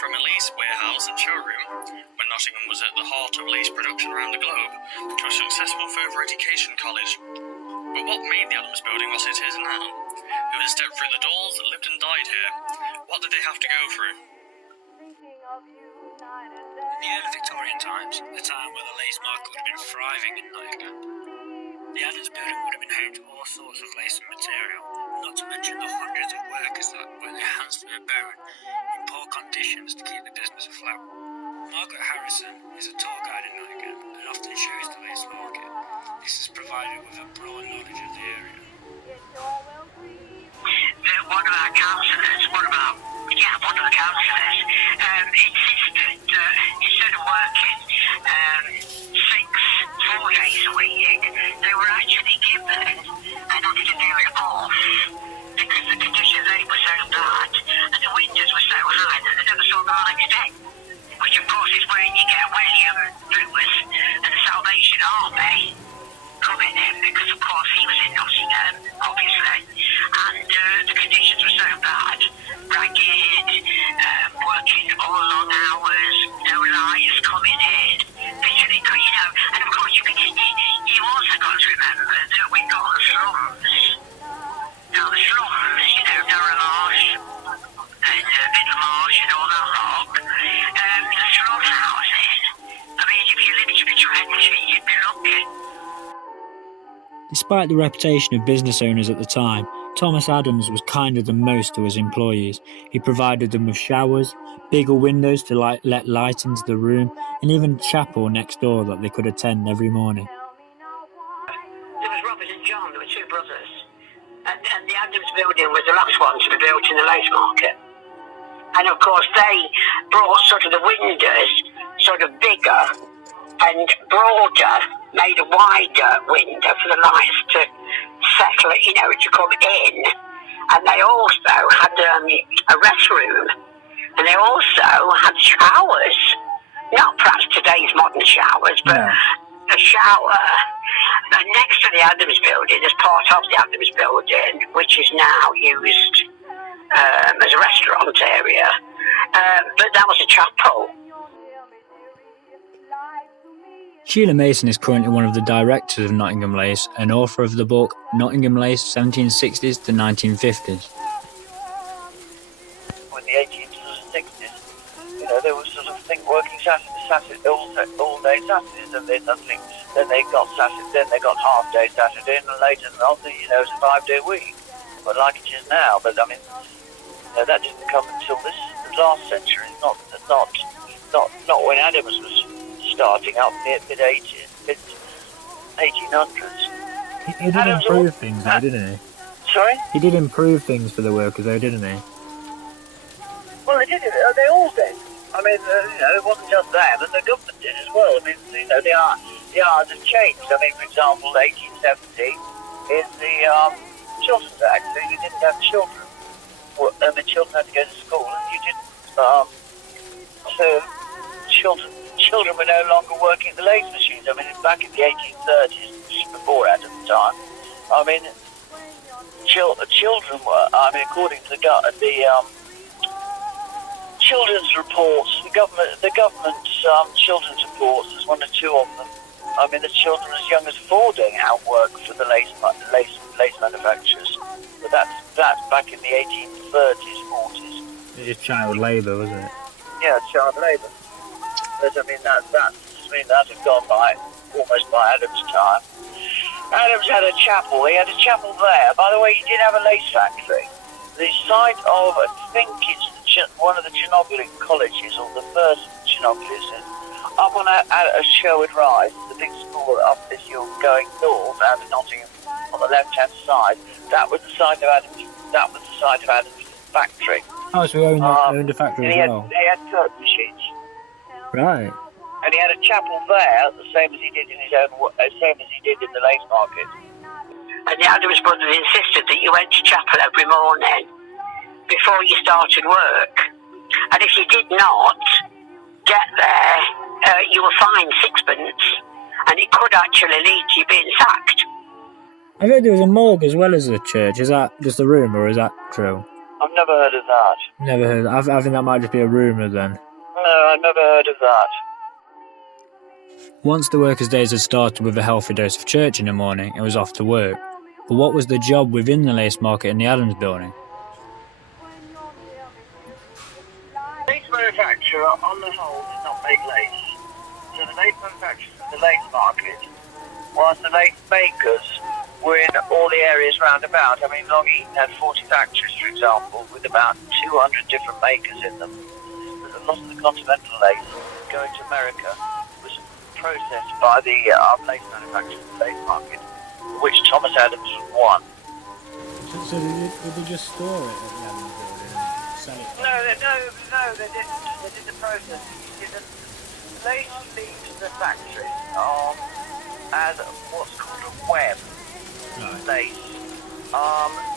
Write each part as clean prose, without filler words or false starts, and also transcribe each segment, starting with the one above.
from a lace warehouse and showroom, when Nottingham was at the heart of lace production around the globe, to a successful further education college. But what made the Adams building what it is now? Who had stepped through the doors, lived and died here? What did they have to go through? In the early Victorian times, a time where the lace market would have been thriving in Nottingham, the Adams building would have been home to all sorts of lace and material, not to mention the hundreds of workers that worked their hands to the bone in poor conditions to keep the business afloat. Margaret Harrison is a tour guide in Nottingham and often shows the lace market. This is provided with a broad knowledge of the area. One of our councillors, one of the councillors insisted that instead of working 4 days a week, they were actually given an afternoon off because the conditions they were so bad and the windows were so high that they never saw the light's day. Which of course is when you get William Lewis and the Salvation Army coming in, because of course he was in Nottingham, obviously, and the conditions were so bad, ragged, working all long hours, no lights coming in, literally, and of course you also got to remember that we got the slums. Now the slums, Darren Marsh and Middlemarsh and all that lot, the slum housing, I mean, if you lived to be 20, you'd be lucky. Despite the reputation of business owners at the time, Thomas Adams was kinder than most to his employees. He provided them with showers, bigger windows to let light into the room, and even a chapel next door that they could attend every morning. There was Robert and John, there were 2 brothers, and the Adams building was the last one to be built in the lace market. And of course they brought sort of the windows sort of bigger and broader, made a wider window for the lights to settle, to come in. And they also had a restroom, and they also had showers. Not perhaps today's modern showers, but a shower. And next to the Adams building, as part of the Adams building, which is now used as a restaurant area, but that was a chapel. Sheila Mason is currently one of the directors of Nottingham Lace and author of the book Nottingham Lace 1760s to 1950s. In the 1860s, they were sort of working Saturday, all day Saturdays, and then they got Saturday, then they got half day Saturday, and later on, it was a 5-day week, but like it is now. But I mean, that didn't come until the last century, not when Adams was starting up in the mid-1800s. He did improve things though, didn't he? Sorry? He did improve things for the workers though, didn't he? Well, they did. They all did. I mean, it wasn't just them, and the government did as well. I mean, the hours have changed. I mean, for example, 1870, in the Children's Act, you didn't have children. Well, the children had to go to school, and you didn't. So children were no longer working at the lace machines. I mean, back in the 1830s, before Adam's time, I mean, children were. I mean, according to the children's reports, the government's children's reports, there's 1 or 2 of them. I mean, the children as young as 4 doing out work for the lace manufacturers. But that's back in the 1830s, 40s. It was child labour, wasn't it? Yeah, child labour. But I mean, that had gone by almost by Adam's time. Adams had a chapel. He had a chapel there. By the way, he did have a lace factory. The site of, I think it's one of the Chinogling colleges, or the first Chinoglis, up on a Sherwood Rise, the big school up as you're going north out of Nottingham on the left-hand side. That was the site of Adams. That was the site of Adams' factory. Oh, so he owned a factory as well. He had turf machines. Right. And he had a chapel there, the same as he did in the lace market. And the Adams brothers insisted that you went to chapel every morning before you started work. And if you did not get there, you were fined 6pence, and it could actually lead to you being sacked. I heard there was a morgue as well as a church. Is that just a rumour, or is that true? I've never heard of that. Never heard. I think that might just be a rumour then. No, I've never heard of that. Once the workers' days had started with a healthy dose of church in the morning, it was off to work. But what was the job within the lace market in the Adams building? Lace manufacturer, on the whole, does not make lace. So the lace manufacturers in the lace market, whilst the lace makers were in all the areas round about. I mean, Long Eaton had 40 factories, for example, with about 200 different makers in them. A lot of the continental lace going to America was processed by the lace manufacturers in the lace market, which Thomas Adams was one. So did they just store it at the Adams building and sell it? No, they didn't. They did the process. You see, the lace leaves the factory as what's called a web lace,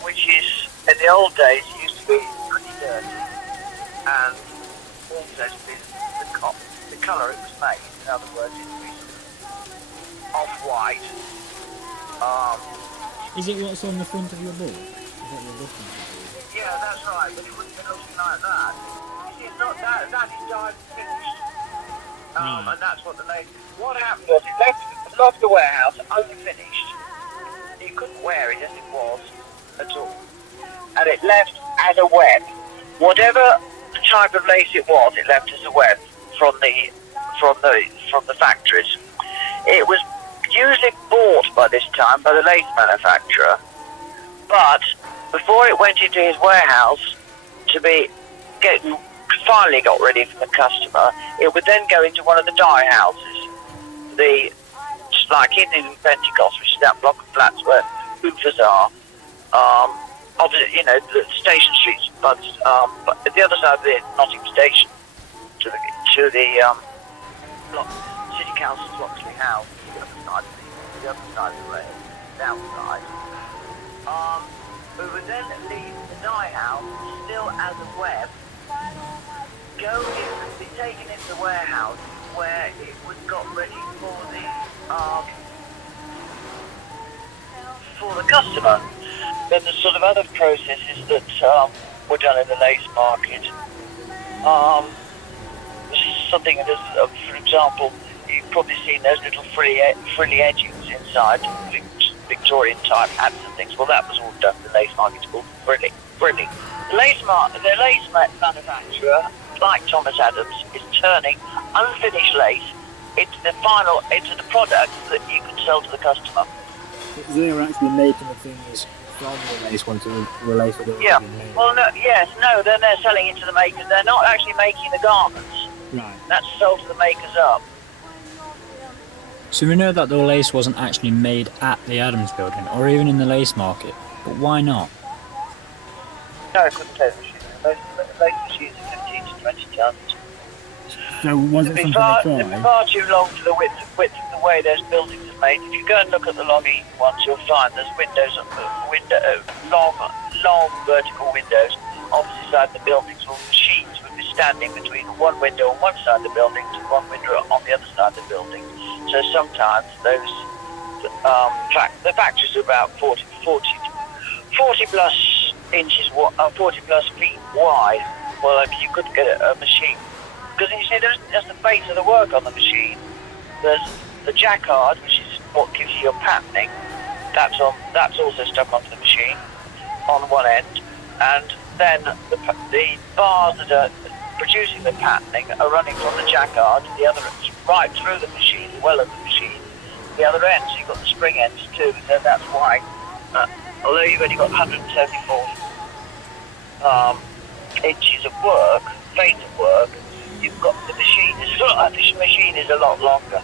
which is, in the old days, used to be pretty dirty, and also to be the colour it was made. In other words, it would be off-white. Is it what's on the front of your book? Is that your looking for? Yeah, that's right, but it wouldn't be looking like that. You see, it's not that. That is dyed and finished. And that's what the lace... What happened was it left the warehouse unfinished. You couldn't wear it as it was at all. And it left as a web. Whatever the type of lace it was, it left as a web from the factories. It was usually bought by this time by the lace manufacturer, but before it went into his warehouse to be finally got ready for the customer, it would then go into one of the dye houses, like in Pentecost, which is that block of flats where Hoofers are, opposite, the Station Street, but at the other side of the Nottingham Station, to the City Council's Loxley House, the other side of the rail, south side. We would then leave the dye house still as a web, be taken into the warehouse where it was got ready for the customer. Then the sort of other processes that were done in the lace market. Something that is, for example, you've probably seen those little frilly edgings inside Victorian type hats and things. Well, that was all done in the lace market. It's called frilly. The lace manufacturer, like Thomas Adams, is turning unfinished lace into the product that you can sell to the customer. They're actually making the things from the lace onto the lace that yeah. Well, then they're selling it to the makers. They're not actually making the garments. Right. That's sold to the makers up. So we know that the lace wasn't actually made at the Adams building, or even in the lace market. But why not? No, I couldn't take the machine. Most lace machines are 15 to 20 tons. So was it something they tried? It's far too long for the width of the way those buildings are made. If you go and look at the Long Eaton ones, you'll find there's long vertical windows opposite side of the buildings, where machines would be standing between one window on one side of the building to one window on the other side of the building. So sometimes those the factories are about 40 plus inches, 40 plus feet wide. Well, if you couldn't get a machine, because you see, there's the base of the work on the machine. There's the jacquard, which is what gives you your patterning. That's also stuck onto the machine on one end, and then the bars that are producing the patterning are running from the jacquard to the other end, right through the machine, well of the machine, the other end. So you've got the spring ends too, so that's why, although you've only got 174 inches of work, feet of work, you've got the machine. The machine is a lot longer.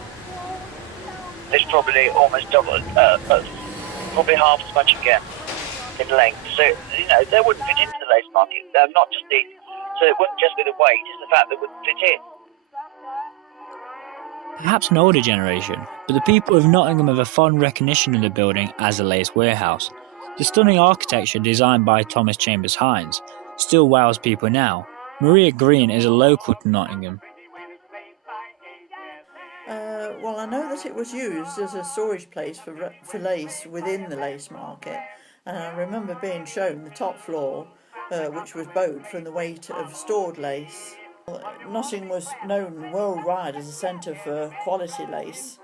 It's probably almost double, probably half as much again in length. So they wouldn't fit into the lace market. Not just so it wouldn't just be the weight; it's the fact they wouldn't fit in. Perhaps an older generation, but the people of Nottingham have a fond recognition of the building as a lace warehouse. The stunning architecture designed by Thomas Chambers Hines still wows people now. Maria Green is a local to Nottingham. Well, I know that it was used as a storage place for lace within the lace market, and I remember being shown the top floor which was bowed from the weight of stored lace. Nottingham was known worldwide as a centre for quality lace,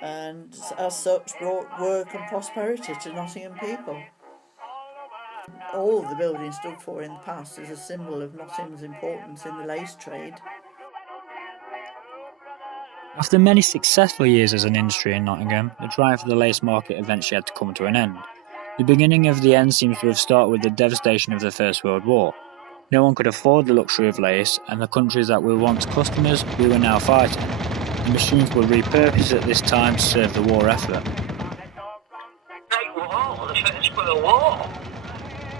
and as such brought work and prosperity to Nottingham people. All the buildings stood for in the past is a symbol of Nottingham's importance in the lace trade. After many successful years as an industry in Nottingham, the drive for the lace market eventually had to come to an end. The beginning of the end seems to have started with the devastation of the First World War. No one could afford the luxury of lace, and the countries that were once customers we were now fighting. The machines were repurposed at this time to serve the war effort. Great War, the First World War.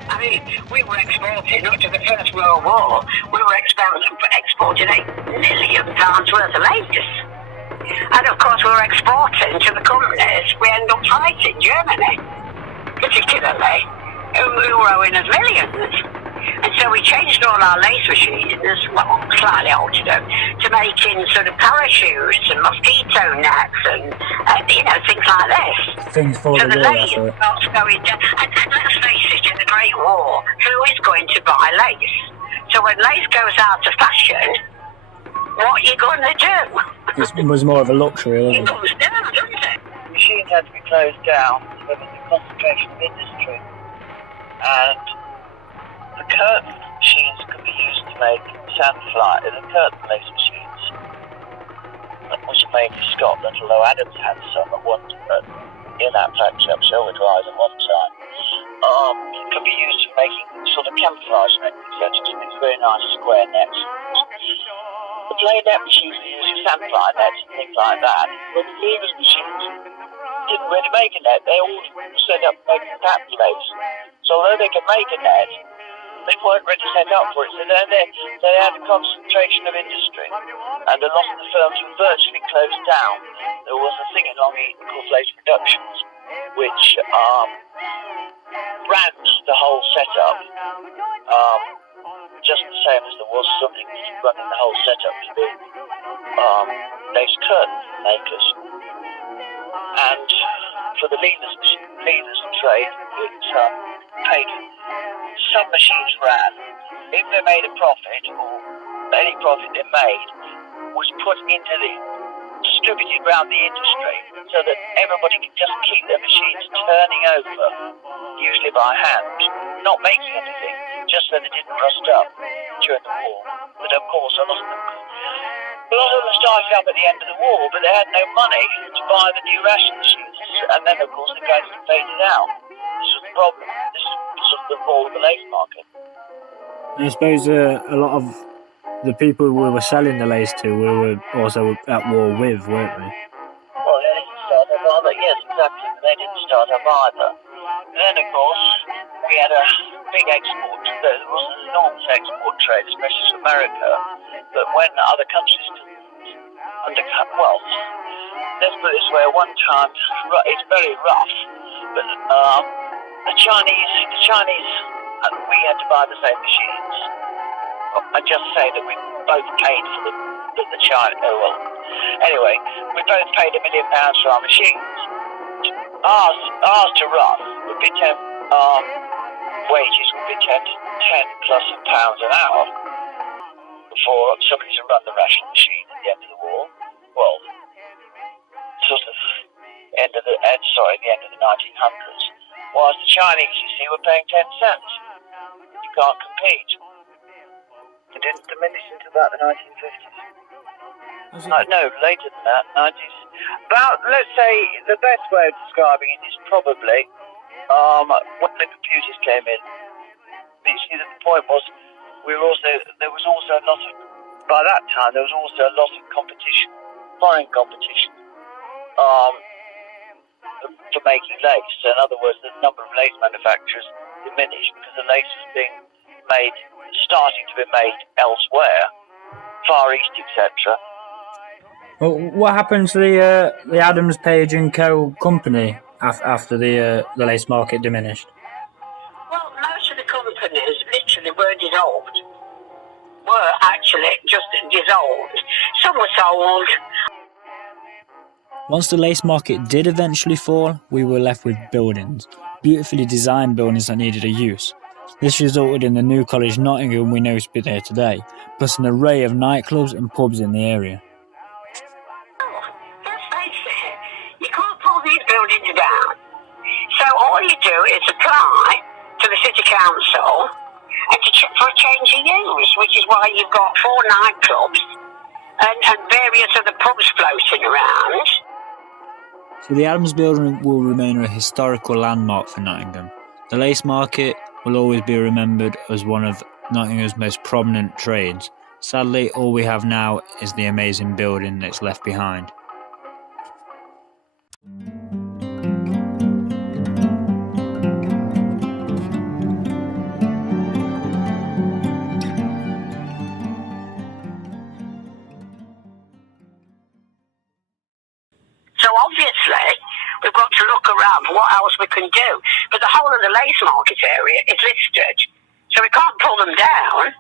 I mean, we were exporting up to the First World War. We were exporting £8 million worth of lace. And of course we were exporting to the companies we end up fighting, Germany, particularly, who were owing us millions. And so we changed all our lace machines, well, slightly altered them, to making sort of parachutes and mosquito nets and things like this. Things for So the the war lace effort. starts going down. And let's face it, in the Great War, who is going to buy lace? So when lace goes out of fashion, what are you going to do? It was more of a luxury, It wasn't it? comes down, doesn't it? Machines had to be closed down, so there was a concentration of industry. And the curtain machines could be used to make sandfly, the curtain lace machines, which are made in Scotland, although Adams had some at one time in that factory up Sherwood Rise at one time, could be used for making sort of camouflage nets, etc., to make very nice square nets. The plain net machines were using sandfly nets and things like that, but the weavers machines didn't really make a net. They all set up making pattern lace. So although they could make a net, they weren't really set up for it. So then they had a concentration of industry, and a lot of the firms were virtually closed down. There was a thing in Long Eaton called Lace Productions, which ran the whole setup, just the same as there was something running the whole setup to the lace curtain makers. And for the leaders trade, it paid. Some machines ran. If they made a profit, or any profit they made, was put into distributed around the industry, so that everybody could just keep their machines turning over, usually by hand, not making anything, just so they didn't rust up during the war. But of course, a lot of them started up at the end of the war, but they had no money to buy the new ration machines, and then of course they gradually faded out. This was the problem. This is sort of the fall of the lace market. And I suppose a lot of the people we were selling the lace to, we were also at war with, weren't we? Well, they didn't start up either. Yes, exactly. They didn't start up either. And then, of course, we had a big export. There was an enormous export trade, especially to America. But when other countries undercut, well, let's put it this way. One time, it's very rough, but the Chinese, we had to buy the same machines. I just say that we both paid for the China. Oh well. Anyway, we both paid £1 million for our machines. Ours to run would be wages would be 10 plus pounds an hour for somebody to run the ration machine at the end of the war. Well, sort of the end of the 1900s. Whilst the Chinese, you see, were paying 10 cents. You can't compete. It didn't diminish until about the 1950s. No, later than that, 90s. About, let's say, the best way of describing it is probably when the computers came in. You see, the point was, there was also a lot of, by that time, there was also a lot of competition, foreign competition, for making lace. So in other words, the number of lace manufacturers diminished because the lace was being starting to be made elsewhere, Far East, etc. Well, what happened to the Adams, Page and Co. company after the lace market diminished? Well, most of the companies literally were dissolved. Were actually just dissolved. Some were sold. Once the lace market did eventually fall, we were left with buildings, beautifully designed buildings that needed a use. This resulted in the new college Nottingham we know to be there today, plus an array of nightclubs and pubs in the area. Let's face it, you can't pull these buildings down. So all you do is apply to the city council and for a change of use, which is why you've got 4 nightclubs and various other pubs floating around. So the Adams Building will remain a historical landmark for Nottingham. The Lace Market will always be remembered as one of Nottingham's most prominent trades. Sadly, all we have now is the amazing building that's left behind. So obviously, we've got to look around for what else we can do. But the whole of the Lace Market area is listed, so we can't pull them down.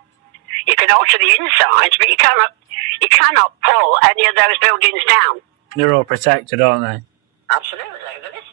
You can alter the insides, but you cannot pull any of those buildings down. They're all protected, aren't they? Absolutely, they're listed.